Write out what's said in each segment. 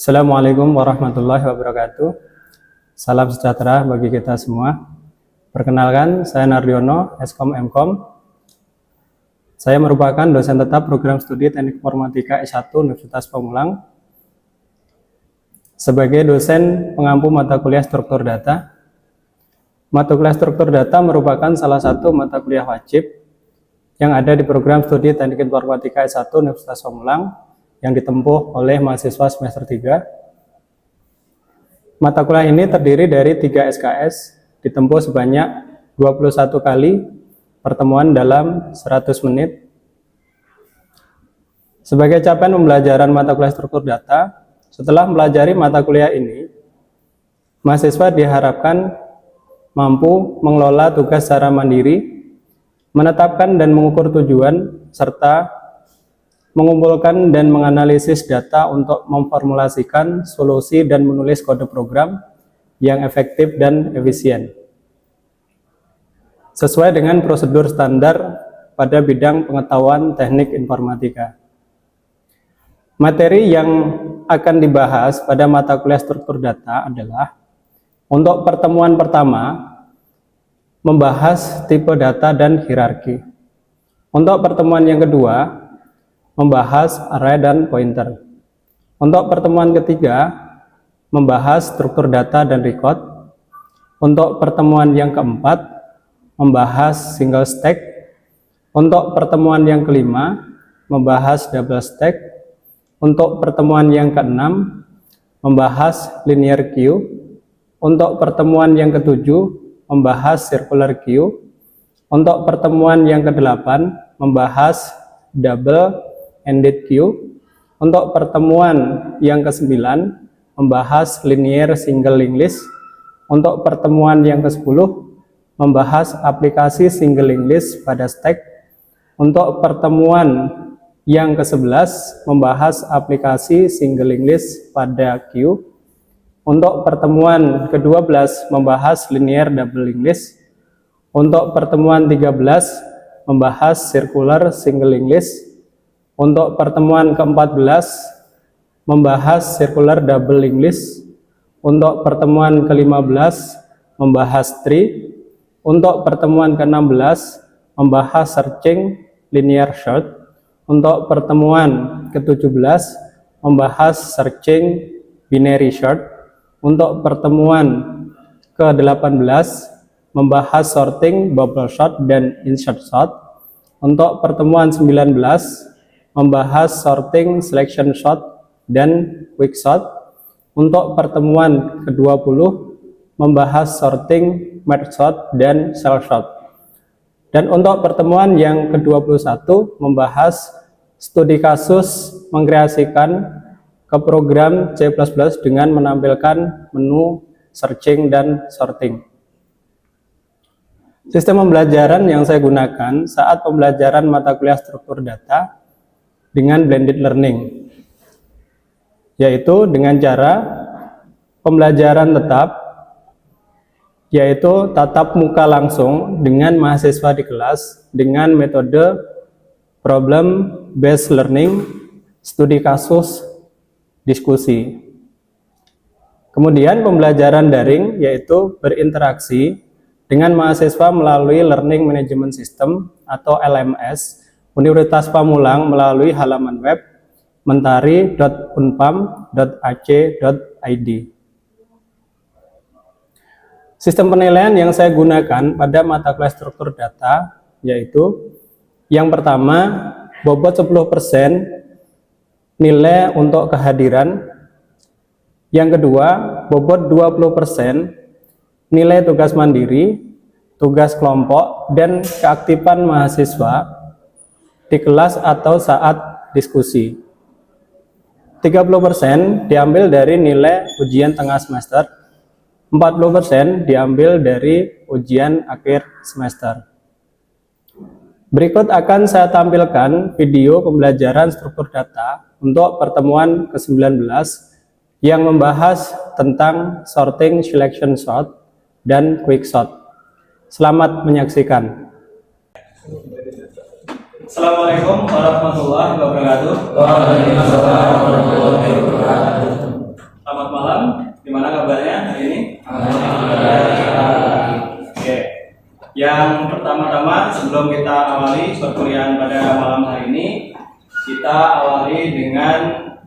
Assalamualaikum warahmatullahi wabarakatuh. Salam sejahtera bagi kita semua. Perkenalkan, saya Nardiono, Eskom Mkom. Saya merupakan dosen tetap program studi Teknik Informatika S1 Universitas Pamulang. Sebagai dosen pengampu mata kuliah struktur data. Mata kuliah struktur data merupakan salah satu mata kuliah wajib yang ada di program studi Teknik Informatika S1 Universitas Pamulang yang ditempuh oleh mahasiswa semester 3. Mata kuliah ini terdiri dari 3 SKS, ditempuh sebanyak 21 kali pertemuan dalam 100 menit. Sebagai capaian pembelajaran mata kuliah struktur data, setelah mempelajari mata kuliah ini, mahasiswa diharapkan mampu mengelola tugas secara mandiri, menetapkan dan mengukur tujuan, serta mengumpulkan dan menganalisis data untuk memformulasikan solusi dan menulis kode program yang efektif dan efisien sesuai dengan prosedur standar pada bidang pengetahuan teknik informatika. Materi yang akan dibahas pada mata kuliah struktur data adalah untuk pertemuan pertama membahas tipe data dan hierarki. Untuk pertemuan yang kedua membahas array dan pointer. Untuk pertemuan ketiga, membahas struktur data dan record. Untuk pertemuan yang keempat, membahas single stack. Untuk pertemuan yang kelima, membahas double stack. Untuk pertemuan yang keenam, membahas linear queue. Untuk pertemuan yang ketujuh, membahas circular queue. Untuk pertemuan yang kedelapan, membahas double ended queue. Untuk pertemuan yang ke-9 membahas linear single linked list. Untuk pertemuan yang ke-10 membahas aplikasi single linked list pada stack. Untuk pertemuan yang ke-11 membahas aplikasi single linked list pada queue. Untuk pertemuan ke-12 membahas linear double linked list. Untuk pertemuan 13 membahas circular single linked list. Untuk pertemuan ke-14 membahas circular double linked list. Untuk pertemuan ke-15 membahas tree. Untuk pertemuan ke-16 membahas searching linear sort. Untuk pertemuan ke-17 membahas searching binary sort. Untuk pertemuan ke-18 membahas sorting bubble sort dan insert sort. Untuk pertemuan 19 membahas sorting selection sort dan quick sort. Untuk pertemuan ke-20 membahas sorting merge sort dan cell sort. Dan untuk pertemuan yang ke-21 membahas studi kasus mengkreasikan ke program C++ dengan menampilkan menu searching dan sorting. Sistem pembelajaran yang saya gunakan saat pembelajaran mata kuliah struktur data dengan blended learning, yaitu dengan cara pembelajaran tetap, yaitu tatap muka langsung dengan mahasiswa di kelas dengan metode problem based learning, studi kasus, diskusi. Kemudian pembelajaran daring, yaitu berinteraksi dengan mahasiswa melalui Learning Management System atau LMS Universitas Pamulang melalui halaman web mentari.unpam.ac.id. Sistem penilaian yang saya gunakan pada mata kuliah struktur data yaitu yang pertama, bobot 10% nilai untuk kehadiran. Yang kedua, bobot 20% nilai tugas mandiri, tugas kelompok, dan keaktifan mahasiswa di kelas atau saat diskusi. 30% diambil dari nilai ujian tengah semester, 40% diambil dari ujian akhir semester. Berikut akan saya tampilkan video pembelajaran struktur data untuk pertemuan ke-19 yang membahas tentang sorting selection sort dan quick sort. Selamat menyaksikan. Assalamualaikum warahmatullahi wabarakatuh. Waalaikumsalam warahmatullahi wabarakatuh. Yang pertama-tama sebelum kita awali perkuliahan pada malam hari ini, kita awali dengan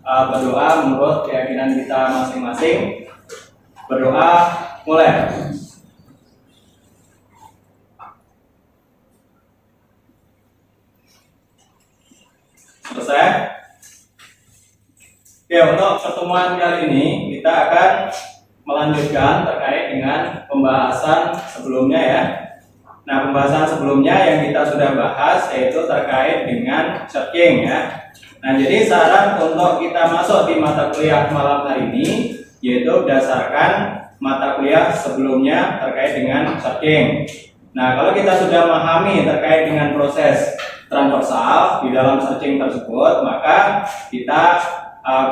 berdoa menurut keyakinan kita masing-masing. Berdoa, mulai. Selesai. Oke, untuk pertemuan kali ini kita akan melanjutkan terkait dengan pembahasan sebelumnya ya. Nah, pembahasan sebelumnya yang kita sudah bahas yaitu terkait dengan searching ya. Nah, jadi saran untuk kita masuk di mata kuliah malam hari ini yaitu berdasarkan mata kuliah sebelumnya terkait dengan searching. Nah, kalau kita sudah memahami terkait dengan proses transversal di dalam searching tersebut, maka kita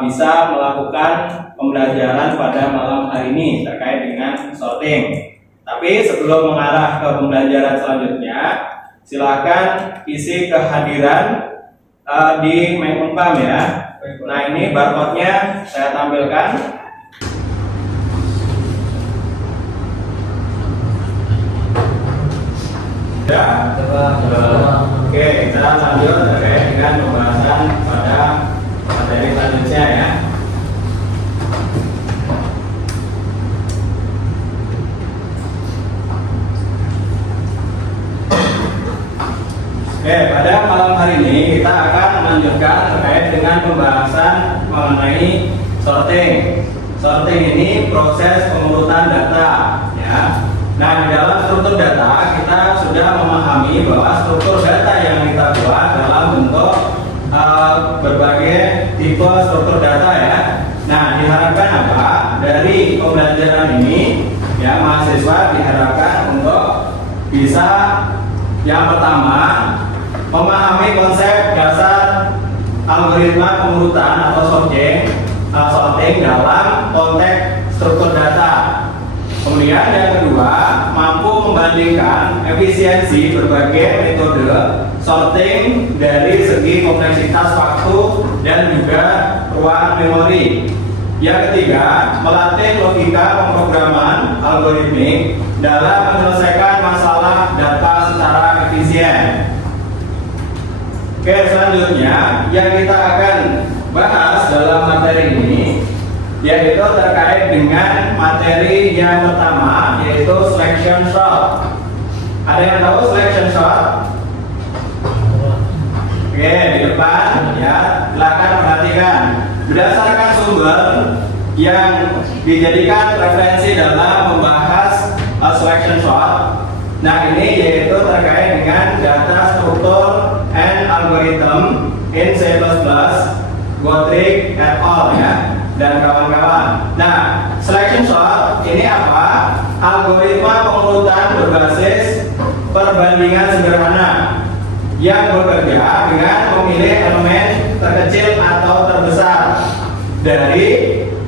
bisa melakukan pembelajaran pada malam hari ini terkait dengan sorting. Tapi sebelum mengarah ke pembelajaran selanjutnya, silakan isi kehadiran di Menkumham ya. Nah, ini barcode-nya saya tampilkan. Ya. Oke, kita lanjut terkait dengan pembahasan pada materi selanjutnya ya. Oke, pada malam hari ini kita akan melanjutkan terkait dengan pembahasan mengenai sorting. Sorting ini proses pengurutan data ya. Nah, di dalam struktur data kita sudah memahami bahwa struktur data yang kita buat dalam bentuk berbagai tipe struktur data ya. Nah, diharapkan apa? Dari pembelajaran ini ya, mahasiswa diharapkan untuk bisa yang pertama memahami konsep dasar algoritma pengurutan atau sorting dalam konteks struktur data. Kemudian yang kedua, mampu membandingkan efisiensi berbagai metode sorting dari segi kompleksitas waktu dan juga ruang memori. Yang ketiga, melatih logika pemrograman algoritmik dalam menyelesaikan masalah data secara efisien. Oke, selanjutnya yang kita akan bahas dalam materi ini yaitu terkait dengan materi yang pertama yaitu selection sort. Ada yang tahu selection sort? Oke, di depan ya, silakan perhatikan. Berdasarkan sumber yang dijadikan referensi dalam membahas selection sort. Nah, ini yaitu terkait dengan data struktur and algorithm in C++, Gottlieb et al. Ya, dan kawan-kawan. Nah, selection sort ini apa? Algoritma pengurutan berbasis perbandingan sederhana yang bekerja dengan memilih elemen terkecil atau terbesar dari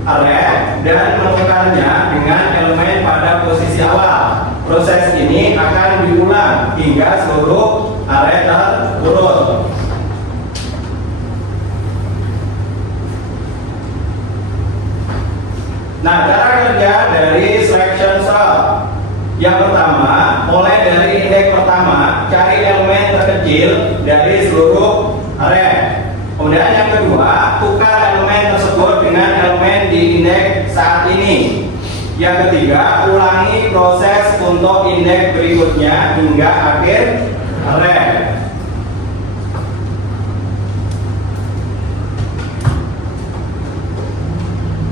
array dan menukarnya dengan elemen pada posisi awal. Proses ini akan diulang hingga seluruh array terurut. Nah, cara kerja dari selection sort. Yang pertama, mulai dari indeks pertama, cari elemen terkecil dari seluruh array. Kemudian yang kedua, tukar elemen tersebut dengan elemen di indeks saat ini. Yang ketiga, ulangi proses untuk indeks berikutnya hingga akhir array.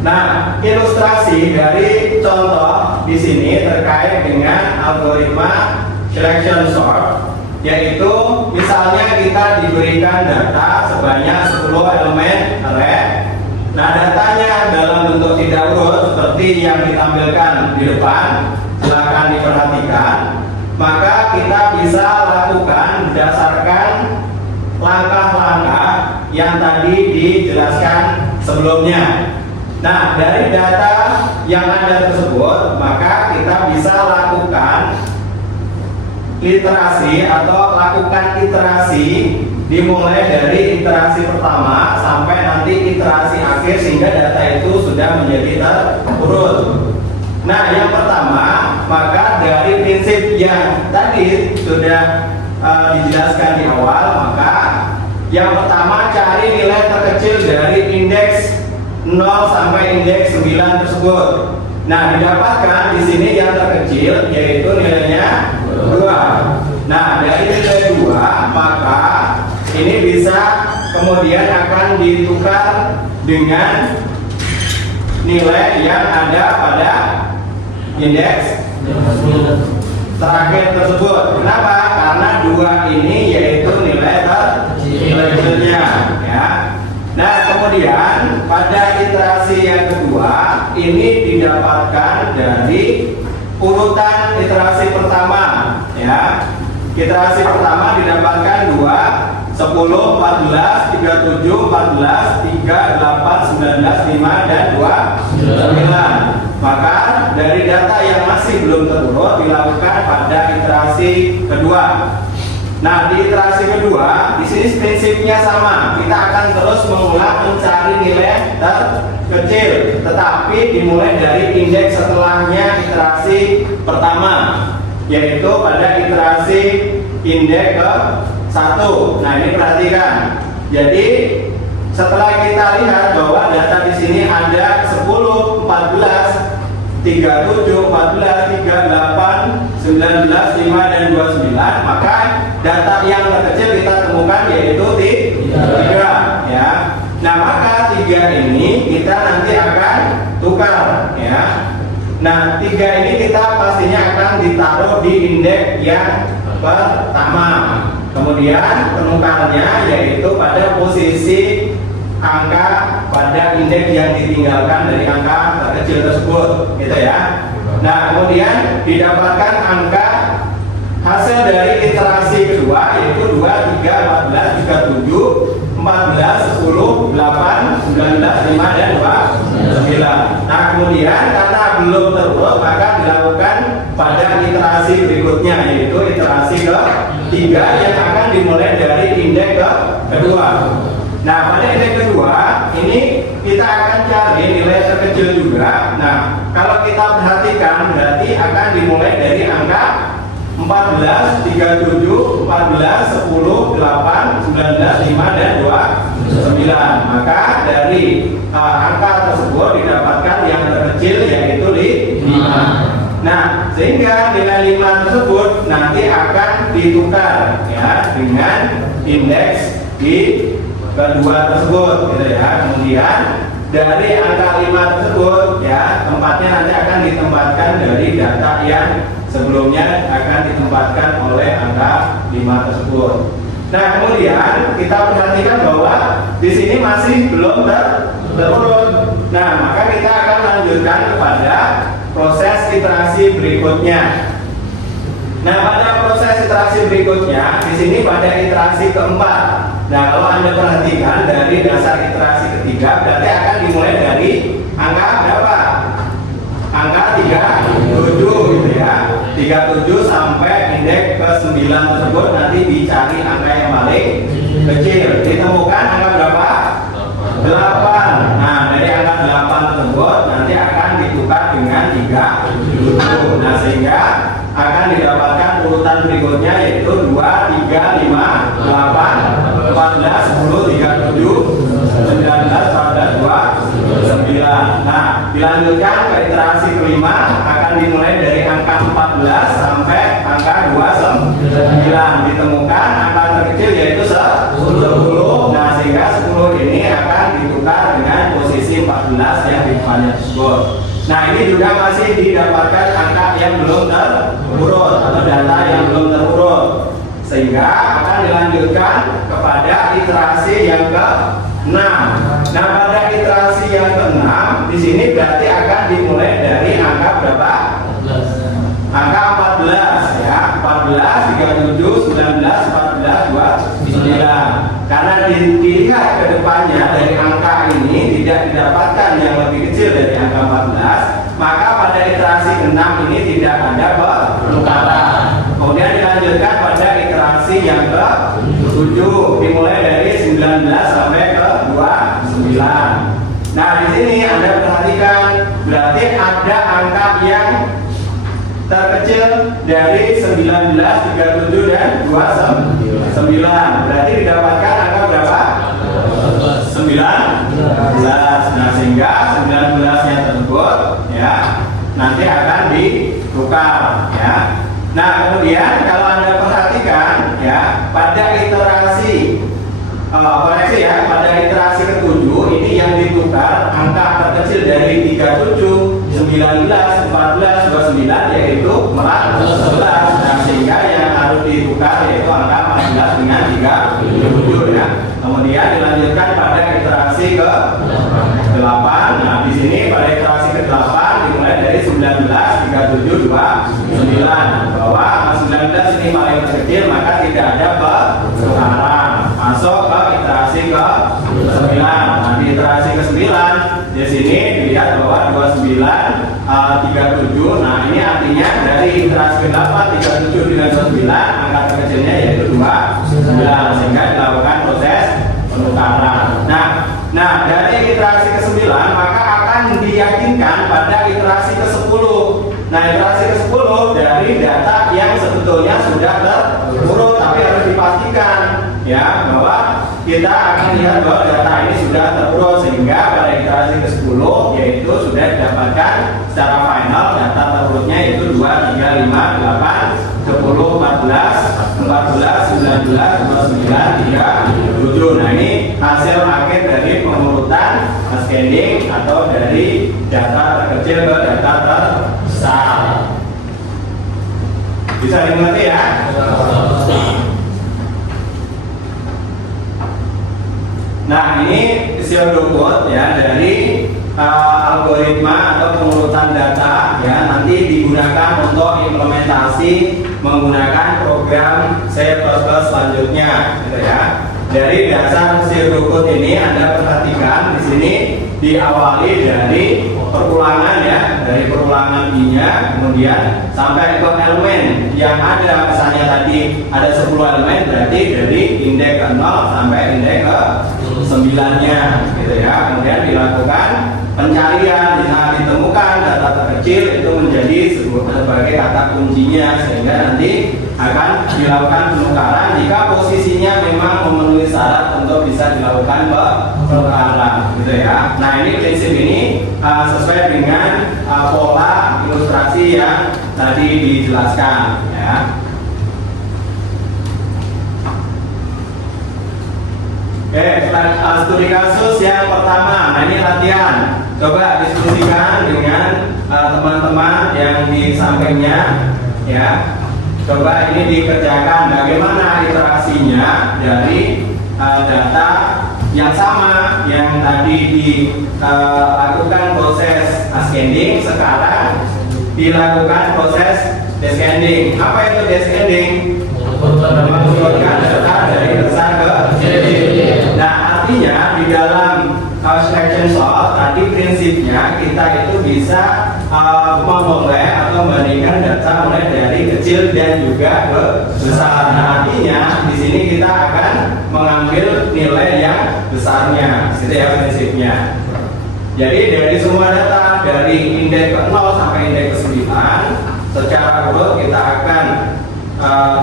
Nah, ilustrasi dari contoh di sini terkait dengan algoritma selection sort, yaitu misalnya kita diberikan data sebanyak 10 elemen array. Nah, datanya dalam bentuk tidak urut seperti yang ditampilkan di depan, silakan diperhatikan. Maka kita bisa lakukan berdasarkan langkah-langkah yang tadi dijelaskan sebelumnya. Nah, dari data yang ada tersebut, maka kita bisa lakukan literasi atau lakukan iterasi dimulai dari iterasi pertama sampai nanti iterasi akhir sehingga data itu sudah menjadi terurut. Nah, yang pertama maka dari prinsip yang tadi sudah dijelaskan di awal, maka yang pertama cari nilai terkecil dari indeks 0 sampai indeks 9 tersebut. Nah, didapatkan di sini yang terkecil yaitu nilainya 2. Nah, dari nilai 2 maka ini bisa kemudian akan ditukar dengan nilai yang ada pada indeks terakhir tersebut. Kenapa? Karena 2 ini yaitu nilai terkecilnya, ya. Nah, kemudian pada iterasi yang kedua ini didapatkan dari urutan iterasi pertama, ya. Iterasi pertama didapatkan 2, 10, 14, 37, 14, 3, 8, 19, 5, dan 2, 9. Maka dari data yang masih belum terurut dilakukan pada iterasi kedua. Nah, di iterasi kedua, di sini prinsipnya sama. Kita akan terus mengulang mencari nilai terkecil, tetapi dimulai dari indeks setelahnya iterasi pertama, yaitu pada iterasi indeks ke-1. Nah, ini perhatikan. Jadi setelah kita lihat bahwa data di sini ada 10, 14, 37, 14, 38, 19, 5, dan 29, maka data yang terkecil kita temukan yaitu 3, ya. Nah, maka 3 ini kita nanti akan tukar, ya. Nah, 3 ini kita pastinya akan ditaruh di indeks yang pertama. Kemudian penukarannya yaitu pada posisi angka pada indeks yang ditinggalkan dari angka terkecil tersebut, gitu ya. Nah, kemudian didapatkan angka hasil dari iterasi kedua yaitu 2, 3, 14, 37, 14, 10, 8, 19, 5, dan 2, 9. Nah, kemudian karena belum terurut maka dilakukan pada iterasi berikutnya yaitu iterasi ke-3 yang akan dimulai dari indeks kedua. Nah, pada indeks kedua ini kita akan cari nilai terkecil juga. Nah, kalau kita perhatikan berarti akan dimulai dari angka 14, 37, 14, 10, 8, 19, 5, dan 2, 9. Maka dari angka tersebut didapatkan yang terkecil yaitu 5. Nah, sehingga nilai 5 tersebut nanti akan ditukar, ya, dengan indeks di kedua tersebut, gitu ya. Kemudian dari angka 5 tersebut, ya, tempatnya nanti akan ditempatkan dari data yang sebelumnya akan ditempatkan oleh angka 5 tersebut. Nah, kemudian kita perhatikan bahwa di sini masih belum terurut. Nah, maka kita akan lanjutkan kepada proses iterasi berikutnya. Nah, pada proses iterasi berikutnya, di sini pada iterasi keempat. Nah, kalau Anda perhatikan dari dasar iterasi ketiga, berarti akan dimulai dari angka berapa? Angka 37, gitu ya. 37 sampai indeks ke-9 tersebut nanti dicari angka yang paling kecil. Ditemukan angka berapa? 8. Nah, dari angka 8 tersebut nanti akan ditukar dengan 37. Nah, sehingga akan didapatkan urutan berikutnya yaitu 2, 3, 5, 8, 14, 10, 37, 19, 14, 9. Nah, dilanjutkan ke iterasi kelima akan dimulai dari angka 14 sampai angka 29. Ditemukan angka terkecil yaitu 10. Nah, sehingga 10 ini akan ditukar dengan posisi 14 yang di depannya tersebut. Nah, ini juga masih didapatkan angka yang belum terurut atau data yang belum terurut, sehingga akan dilanjutkan kepada iterasi yang ke-6. Nah, pada iterasi yang ke-6 di sini berarti akan dimulai dari angka berapa? 14. Angka 14, ya. 14, 37, 19, 14, 29. Karena dilihat ke depannya dari angka ini tidak didapatkan yang lebih kecil dari angka 14, maka pada iterasi ke-6 ini tidak ada penukaran. Kemudian dilanjutkan pada iterasi yang ke-7 dimulai dari 19 sampai ke 29. Nah, di sini Anda perhatikan berarti ada angka yang terkecil dari 19, 37 dan 29. Berarti didapatkan angka berapa? 19. Nah, sehingga 19-nya tersebut ya nanti akan ditukar ya. Nah, kemudian kalau Anda perhatikan ya, pada iterasi koreksi ya, pada iterasi ke-7 ini yang ditukar angka terkecil dari 37, 19, 14, 29 yaitu 14. Nah, sehingga yang harus ditukar yaitu angka 14 dengan 37 ya. Kemudian dilanjutkan pada iterasi ke-8. Nah, di sini pada iterasi ke-8 dimulai dari 19, 37, 29. Bahwa 19 ini paling kecil maka tidak ada pertukaran. Masuk ke iterasi ke-9. Nah, di iterasi ke-9 di sini dilihat bahwa 29, 37. Nah, ini artinya dari iterasi ke-8, 37 dengan 29 angka terkecilnya yaitu 29 sehingga dilakukan proses penukaran. Nah, dari iterasi ke-9 maka akan diyakinkan pada iterasi ke-10. Nah, iterasi ke-10 dari data yang sebetulnya sudah terurut tapi harus dipastikan ya bahwa kita akan lihat bahwa data ini sudah terurut sehingga pada iterasi ke-10 yaitu sudah didapatkan secara final data terurutnya yaitu 2, 3, 5, 8, 10, 14, 19, 29, 37. Nah, ini hasil akhir dari pengurutan scanning atau dari data terkecil ke data terbesar. Bisa dimengerti ya? Nah, ini pseudocode ya dari algoritma atau pengurutan data ya nanti digunakan untuk implementasi menggunakan program C++ selanjutnya gitu ya. Dari dasar pseudocode ini Anda perhatikan di sini diawali dari perulangan ya, dari perulangan I-nya kemudian sampai ke elemen yang ada. Misalnya tadi ada 10 elemen berarti dari indeks ke 0 sampai indeks ke 9-nya gitu ya. Kemudian dilakukan pencarian, bisa ditemukan data terkecil itu menjadi sebagai kata kuncinya sehingga nanti akan dilakukan penukaran jika posisinya memang memenuhi syarat untuk bisa dilakukan penukaran gitu ya. Nah, ini prinsip ini sesuai dengan pola ilustrasi yang tadi dijelaskan ya. Oke, studi kasus yang pertama. Nah, ini latihan. Coba diskusikan dengan teman-teman yang di sampingnya ya. Coba ini dikerjakan bagaimana iterasinya dari data yang sama yang tadi dilakukan proses scanning, sekarang dilakukan proses descending. Apa itu descending? Menurunkan data dari besar ke kecil. Nah, artinya di dalam selection sort tadi prinsipnya kita itu bisa memulai atau membandingkan data mulai dari kecil dan juga ke besar. Nah, artinya di sini kita akan mengambil nilai yang besarnya, itu ya prinsipnya. Jadi dari semua data dari indeks ke 0 sampai indeks ke 9 secara urut kita akan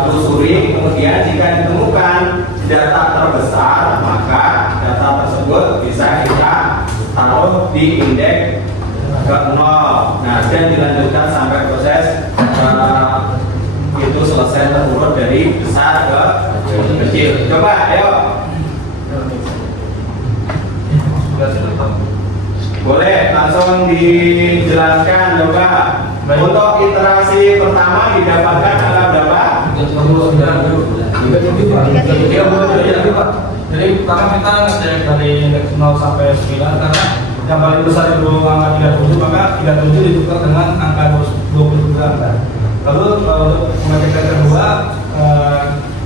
telusuri, kemudian jika ditemukan data terbesar maka data tersebut bisa kita taruh di indeks ke 0. Nah, dan dilanjutkan sampai proses itu selesai terurut dari besar ke kecil. Coba, ayo. Boleh langsung dijelaskan coba. Untuk iterasi pertama didapatkan angka berapa? 39. Jadi pertama kita ngecek dari indeks 0 sampai 9 karena yang paling besar itu angka 37, maka 37 ditukar dengan angka 29. Lalu untuk mengecek yang kedua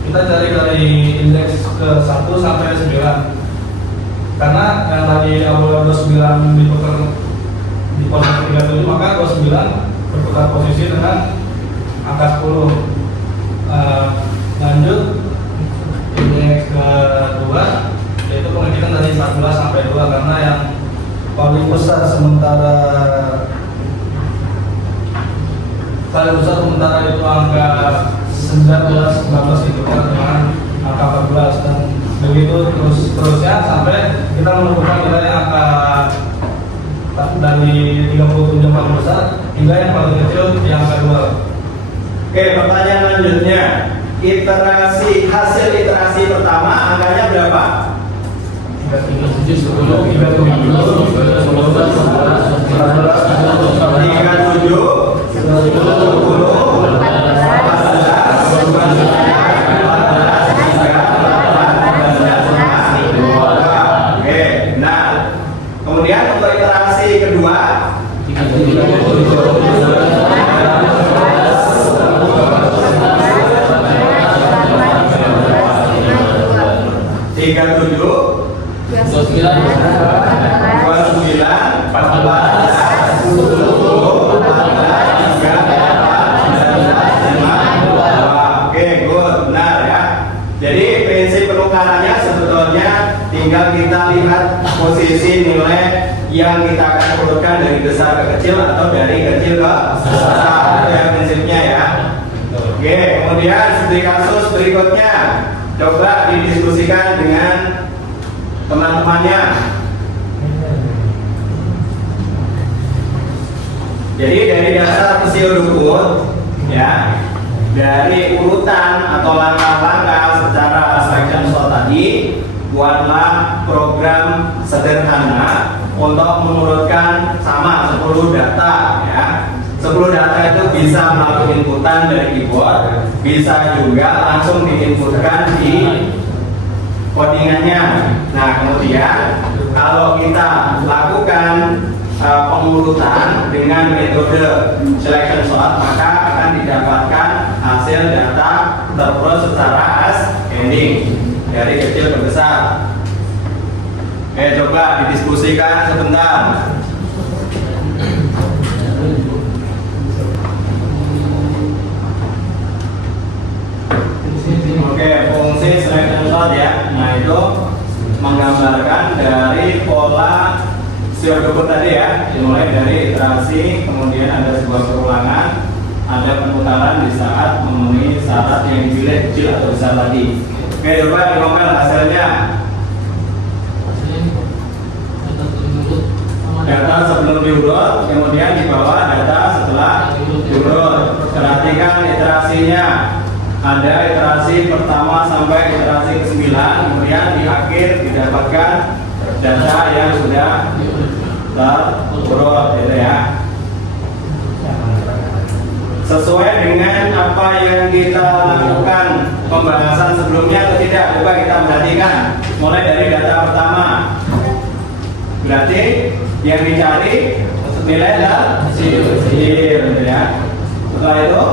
kita cari dari indeks ke 1 sampai 9. Karena yang tadi awal 29 ditukar di posisi 37, maka 29 bertukar posisi dengan angka 10. Lanjut indeks kedua yaitu pengecekan dari 14 sampai 2 karena yang paling besar 12, 19 ditukar dengan angka 14 dan begitu terusnya sampai kita menemukan nilai angka dari 37 yang paling besar hingga yang paling kecil yang angka 2. Oke, pertanyaan lanjutnya, hasil iterasi pertama angkanya berapa? 37, 10, 37, 10, kemudian untuk iterasi kedua 37, 29, 14, 10, Oke, good, benar ya. Jadi prinsip penukarannya sebetulnya tinggal kita lihat posisi nilai yang kita akan urutkan dari besar ke kecil atau dari kecil ke besar. Itu ya prinsipnya ya. Oke, kemudian studi kasus berikutnya coba didiskusikan dengan teman-temannya. Jadi dari dasar pseudocode ya, dari urutan atau langkah-langkah secara selection sort tadi, buatlah program sederhana untuk mengurutkan sama 10 data ya. 10 data itu bisa melakukan inputan dari keyboard, bisa juga langsung diinputkan di codingannya. Nah, kemudian kalau kita lakukan pengurutan dengan metode selection sort, maka akan didapatkan hasil data terurut secara ascending dari kecil ke besar. Oke, coba didiskusikan sebentar. Oke, fungsi selection sort ya. Nah, itu menggambarkan dari pola pseudocode tadi ya, dimulai dari iterasi, kemudian ada sebuah perulangan, ada pemutaran di saat memenuhi syarat yang dipilih kecil atau besar tadi. Oke, coba dikompil hasilnya. Data sebelum diurut, kemudian di bawah data setelah diurut. Perhatikan iterasinya. Ada iterasi pertama sampai iterasi ke-9, kemudian di akhir didapatkan data yang sudah terurut gitu ya. Sesuai dengan apa yang kita lakukan pembahasan sebelumnya atau tidak, coba kita perhatikan. Mulai dari data pertama, berarti yang dicari nilai hasil gitu ya. Setelah itu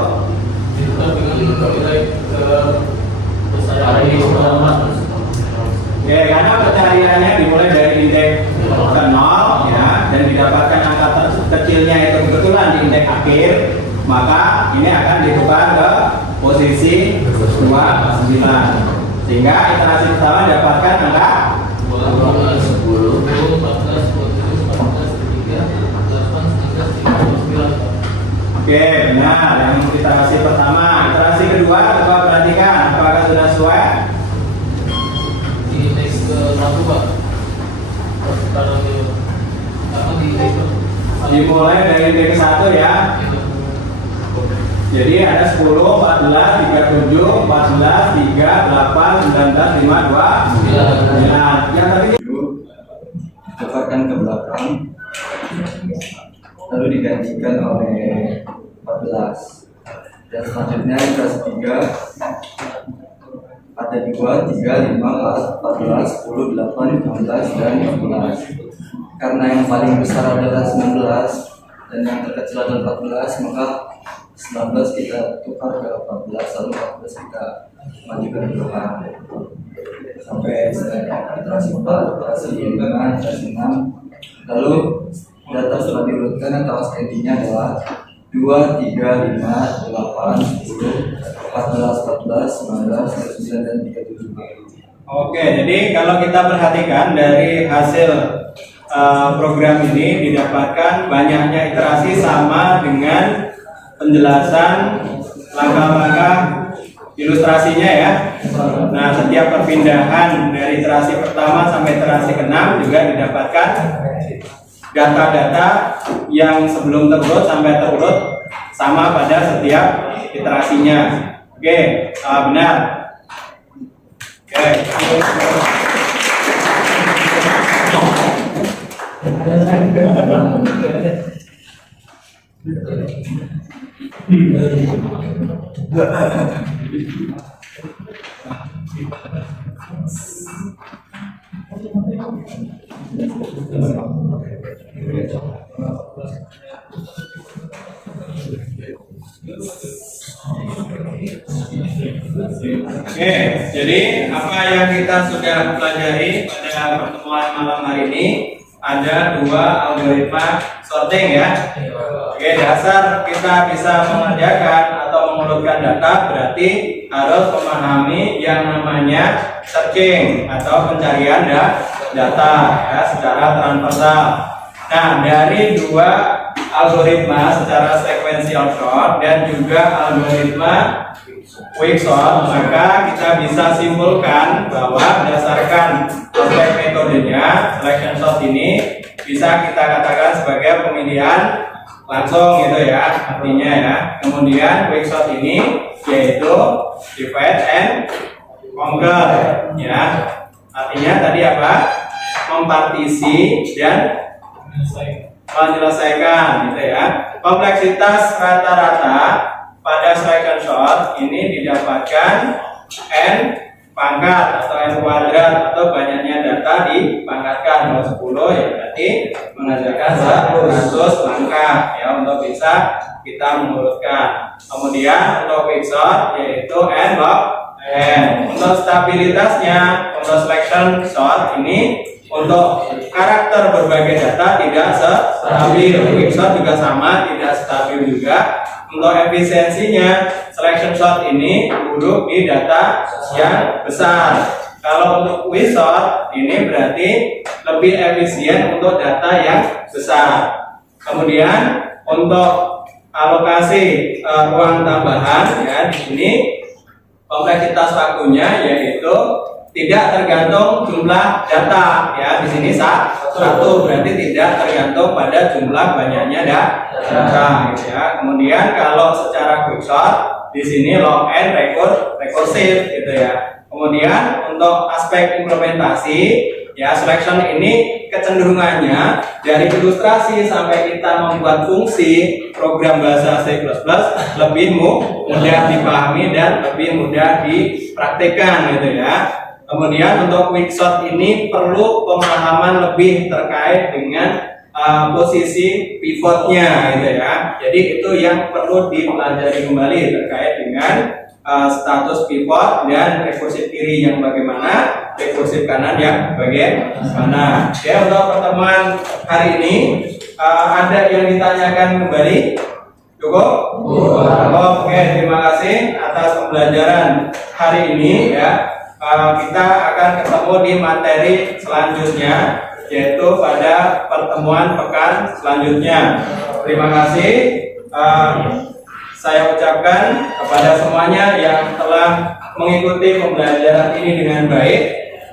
ya, karena pencariannya dimulai dari indeks ke 0 ya, dan didapatkan angka kecilnya itu kebetulan di indeks akhir, maka ini akan ditukar ke posisi 29, sehingga iterasi pertama dapatkan angka 10, 14, 13, 14, 13, 8, 9. Oke, benar. Yang iterasi pertama. Iterasi kedua, coba perhatikan apakah sudah sesuai. Di indeks ke-1 Pak. Dimulai dari indeks 1 ya. Jadi ada 10, 14, 37, 14, 3, 8, 19, 5, 2, 9. Yang tadi dapatkan ke belakang lalu digantikan oleh 14, dan selanjutnya kelas 3 ada 2, 3, 5, 14, 10, 8, 16, dan 15. Karena yang paling besar adalah 19 dan yang terkecil adalah 14, maka 19 kita tukar ke 14, lalu 14 kita majukan ke belakang sampai iterasi 4, iterasi 5, iterasi 6. Lalu data setelah diurutkan atau ascendingnya adalah 2, 3, 5, 8, 10, 14, 14, 19, 29, dan 37. Oke, jadi kalau kita perhatikan dari hasil program ini didapatkan banyaknya iterasi sama dengan penjelasan langkah-langkah ilustrasinya ya. Nah, setiap perpindahan dari iterasi pertama sampai iterasi ke-6 juga didapatkan data-data yang sebelum terurut sampai terurut sama pada setiap iterasinya. Oke, benar. Oke. Oke, jadi apa yang kita sudah pelajari pada pertemuan malam hari ini ada 2 algoritma sorting ya. Oke, dasar kita bisa mengerjakan atau mengurutkan data berarti harus memahami yang namanya searching atau pencarian data ya secara transversal. Nah, dari 2 algoritma secara sequential sort dan juga algoritma quicksort, maka kita bisa simpulkan bahwa berdasarkan aspek metodenya selection sort ini bisa kita katakan sebagai pemilihan langsung gitu ya artinya ya. Kemudian quicksort ini yaitu divide and conquer ya, artinya tadi apa, mempartisi dan menyelesaikan gitu ya. Kompleksitas rata-rata pada selection sort ini didapatkan n pangkat atau n kuadrat atau banyaknya data dipangkatkan kalau 10 ya berarti menghasilkan 100 langkah ya untuk bisa kita mengurutkan. Kemudian untuk quicksort yaitu n log n. Untuk stabilitasnya untuk selection sort ini untuk karakter berbagai data tidak stabil, quicksort juga sama tidak stabil juga. Untuk efisiensinya selection sort ini duduk di data yang besar. Kalau untuk quicksort ini berarti lebih efisien untuk data yang besar. Kemudian untuk alokasi ruang tambahan ya di sini kompleksitas waktunya yaitu tidak tergantung jumlah data ya, di sini satu berarti tidak tergantung pada jumlah banyaknya data gitu ya. Kemudian kalau secara quicksort di sini log n rekursif gitu ya. Kemudian untuk aspek implementasi ya, selection ini kecenderungannya dari ilustrasi sampai kita membuat fungsi program bahasa C++ lebih mudah dipahami dan lebih mudah dipraktikkan gitu ya. Kemudian untuk quicksort ini perlu pemahaman lebih terkait dengan posisi pivotnya gitu ya. Jadi itu yang perlu dipelajari kembali terkait dengan status pivot dan rekursif kiri yang bagaimana, rekursif kanan yang bagaimana. Ya, untuk pertemuan hari ini ada yang ditanyakan kembali? Cukup? Oke, terima kasih atas pembelajaran hari ini ya. Kita akan ketemu di materi selanjutnya yaitu pada pertemuan pekan selanjutnya. Terima kasih saya ucapkan kepada semuanya yang telah mengikuti pembelajaran ini dengan baik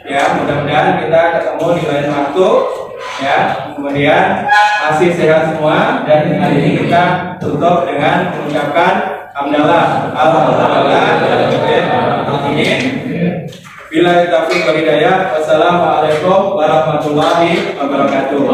ya. Mudah-mudahan kita ketemu di lain waktu ya. Kemudian masih sehat semua dan dengan ini kita tutup dengan mengucapkan hamdalah. Alhamdulillah. Bila taufiq wal hidayah. Wassalamualaikum warahmatullahi wabarakatuh.